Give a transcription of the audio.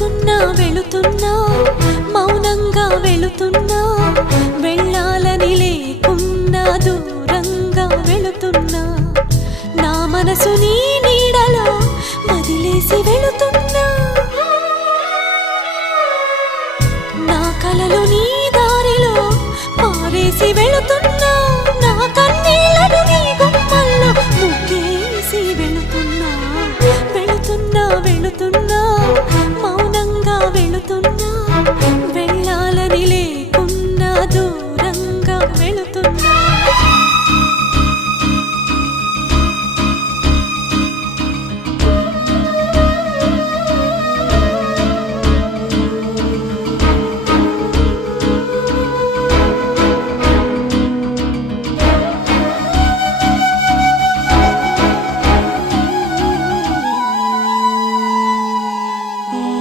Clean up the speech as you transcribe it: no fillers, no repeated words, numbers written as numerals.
వెళుతున్నా వెళుతున్నా మౌనంగా వెళుతున్నా వెళ్ళాలని లేకున్నా దూరంగా వెళుతున్నా నా మనసు నీ నీడలో వదిలేసి వెళుతున్నా నా కలలు నీ దారిలో పారేసి వెళుతున్నా